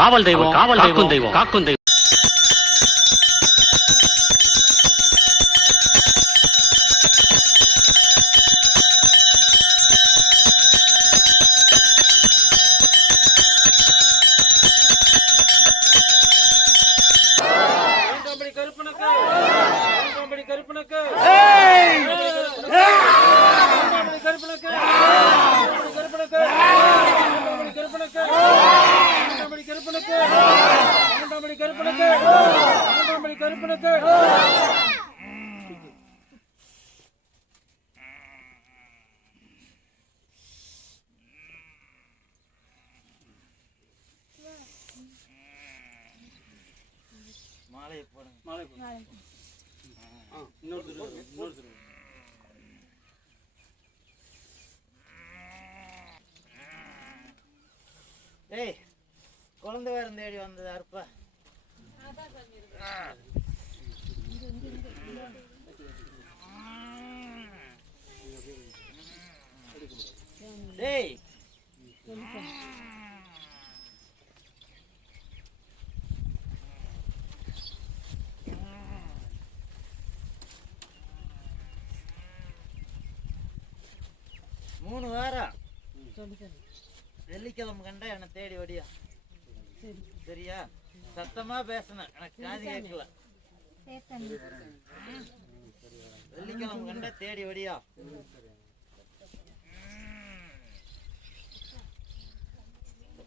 காவல் தெய்வம், காக்கும் தெய்வம், காக்கும் தெய்வம். ஏய், குழந்தை வேற தேடி வந்ததா இருப்பா. டேய், மூணு வாரம் வெள்ளிக்கிழமை கண்டா என்ன தேடி வடியா. சரியா? சத்தமா பேசணும், எனக்கு காது கேட்கல. வெள்ளிக்கிழமை கண்டா தேடி வடியா.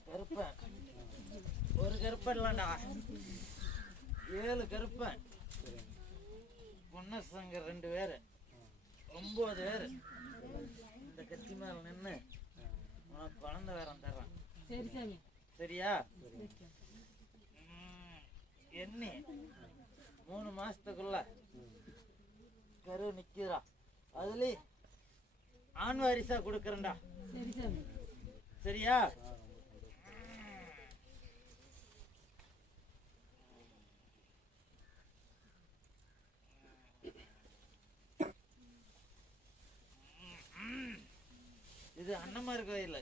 கருப்பன் ஒரு கருப்பன் இல்லடா, 7 கருப்பன். பொன்னர் சங்கர் 2 பேரு, 9 பேரு. இந்த கத்தி மேல நின்று உனக்கு குழந்தை வேற தர்றான். சரியா? எண்ணி 3 மாசத்துக்குள்ள கரு நிக்கிறா. அதுல ஆண் வாரிசா கொடுக்கறேன்டா. சரியா? இது அண்ணமார் கோயில்.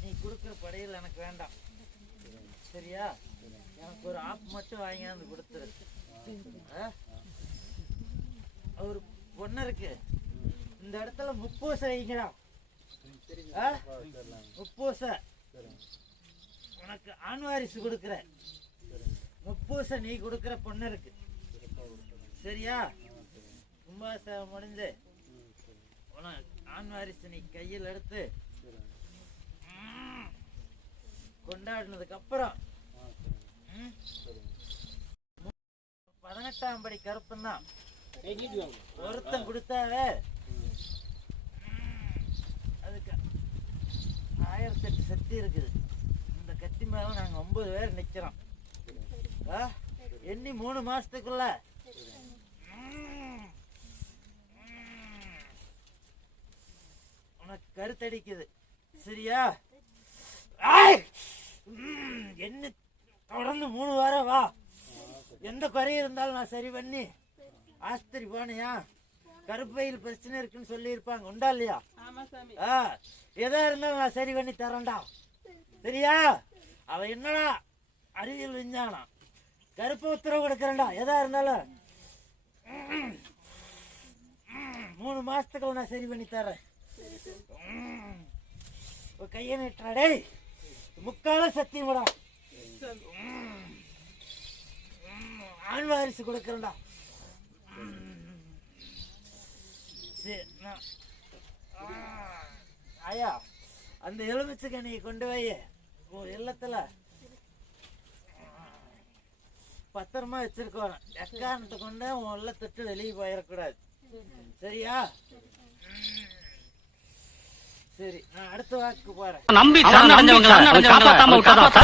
நீ கொடுக்குற படையில் எனக்கு வேண்டாம். சரியா? எனக்கு ஒரு ஆப் மட்டும் வாங்கியாந்து கொடுத்துரு. ஒரு பொண்ணு இருக்கு இந்த இடத்துல, முப்பூசை வைக்கிறா. முப்பூசை உனக்கு ஆண் வாரிசு கொடுக்குற. முப்பூசை நீ கொடுக்குற பொண்ணு இருக்கு. சரியா? கும்பாசை முடிஞ்சு உனக்கு ஆண் வாரிசு நீ கையில் எடுத்து கொண்டாடினதுக்கு அப்புறம் 18ஆம் படி கருப்பன் தான் ஒருத்தன் கொடுத்தாவே. அதுக்கு 1008 சக்தி இருக்குது. இந்த கத்தி மேல நாங்க 9 பேர் நிக்கிறோம். எண்ணி 3 மாசத்துக்குள்ள உனக்கு கருத்தடிக்குது. சரியா? என்ன தொடர்ந்து 3 வாரம் வா. எந்த குறையும் இருந்தாலும் நான் சரி பண்ணி. ஆஸ்பத்திரி போனியா? கருப்பையில் பிரச்சனை இருக்குன்னு சொல்லி இருப்பாங்க, உண்டா இல்லையா? எதா இருந்தாலும் நான் சரி பண்ணி தரேன்டா. சரியா? அவ என்னடா அறிவியல் விஞ்ஞானம், கருப்பு உத்தரவு கொடுக்கறேன்டா. எதா இருந்தாலும் 3 மாசத்துக்குள்ள நான் சரி பண்ணி தரேன். கைய நீட்டாடே, முக்கால சத்தியம்டா. ஆண் வாரிசு கொடுக்கறேன்டா. ஐயா, அந்த எலுமிச்சை கொண்டு போய் இல்லத்துல பத்திரமா வச்சிருக்கோம். எக்காரணத்தை கொண்டு உன் இல்லத்துட்டு வெளியே போயிடக்கூடாது. சரியா? சரி, நான் அடுத்த வாக்கு போறேன். நம்பி காப்பாத்தாம விட்டாதான்